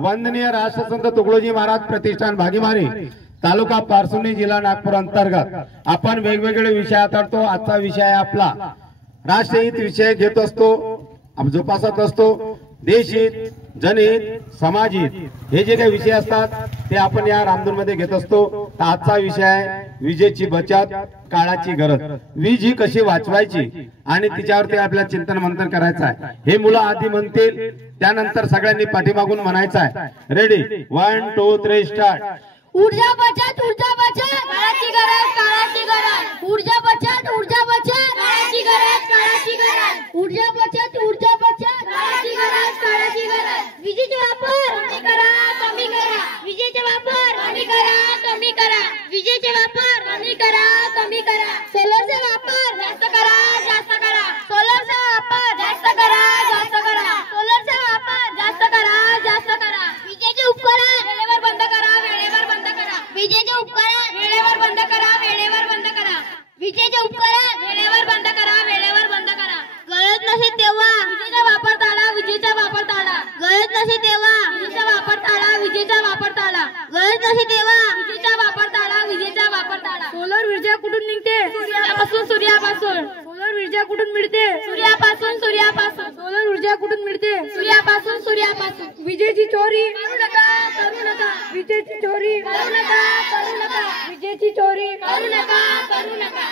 वंदनीय राष्ट्रसंत तुकडोजी महाराज प्रतिष्ठान भागीमारी तालुका पारसुनी जिल्हा नागपूर अंतर्गत आपण वेगवेगळे विषय हाताळतो। आजचा विषय आहे आपला राष्ट्रहित विषय घेत असतो, जोपासत असतो। देशहित, जनहित, समाजहित हे जे काही विषय असतात ते आपण या रामधून मध्ये घेत असतो। तर आजचा विषय आहे विजेची बचत, काळाची गरज। वीज ही कशी वाचवायची आणि तिच्यावरती आपल्याला चिंतन मंथन करायचं आहे। हे मुलं आधी म्हणतील, त्यानंतर सगळ्यांनी पाठीमागून म्हणायचं आहे। Ready 1 2 3 start. ऊर्जा बचत काळाची गरज ऊर्जा बचत काळाची गरज ऊर्जा बचत काळाची गरज विजेचा वापर कमी करा विजेचा वापर कमी करा विजेचा वापर कमी करा सोलरचा वापर जास्त करा सोलरचा वापर जास्त करा सोलरचा वापर जास्त करा विजेचे उपकरण वेळेवर बंद करा विजेचे उपकरण वेळेवर बंद करा विजेचे उपकरण वेळेवर बंद करा गरज नसेल तेव्हा विजेचा वापर टाळा गरज नसेल तेव्हा विजेचा वापर टाळा गरज नसेल तेव्हा विजेचा वापर टाळा सोलर ऊर्जा कुठून निघते? सूर्यापासून सोलर ऊर्जा कुठून मिळते? सूर्यापासून सोलर ऊर्जा कुठून मिळते? सूर्यापासून विजेची चोरी करू नका विजेची चोरी करू नका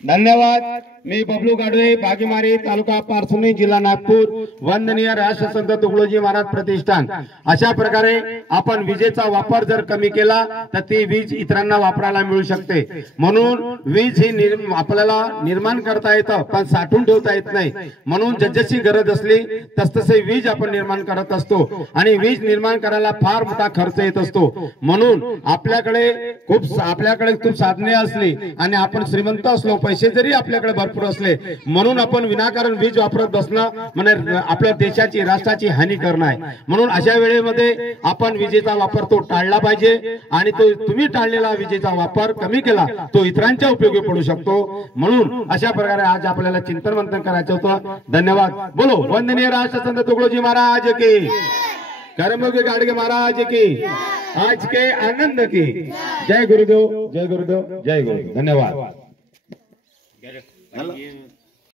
धन्यवाद। मी बबलू गाडवे, भागीमारी तालुका पारसुनी जिल्हा नागपूर, वंदनीय राष्ट्रसंत तुकडोजी महाराज प्रतिष्ठान। अशा प्रकारे आपण विजेचा वापर जर कमी केला तर ती वीज इतरांना वापरायला मिळू शकते। म्हणून वीज ही आपल्याला निर्माण करता येतं, पण साठवून ठेवता येत नाही। म्हणून जशी गरज असली तसतसे वीज आपण निर्माण करत असतो आणि वीज निर्माण करायला फार मोठा खर्च येत असतो। म्हणून आपल्याकडे खूप साधने असली आणि आपण श्रीमंत असलो, पैसे जरी आपल्याकडे भरपूर असले, म्हणून आपण विनाकारण वीज वापरत बसणं म्हणजे आपल्या देशाची, राष्ट्राची हानी करणं आहे। म्हणून अशा वेळेमध्ये आपण विजेचा वापर तो टाळला पाहिजे आणि तो तुम्ही टाळलेला विजेचा वापर कमी केला तो इतरांच्या उपयोगी पडू शकतो। म्हणून अशा प्रकारे आज आपल्याला चिंतन मंथन करायचं होतं। धन्यवाद। बोलो वंदनीय राष्ट्रसंत तुकडोजी महाराज की, कर्मयोगी गाडगे महाराज की, आज के आनंद की। जय गुरुदेव, जय गुरुदेव, जय गुरुदेव। धन्यवाद।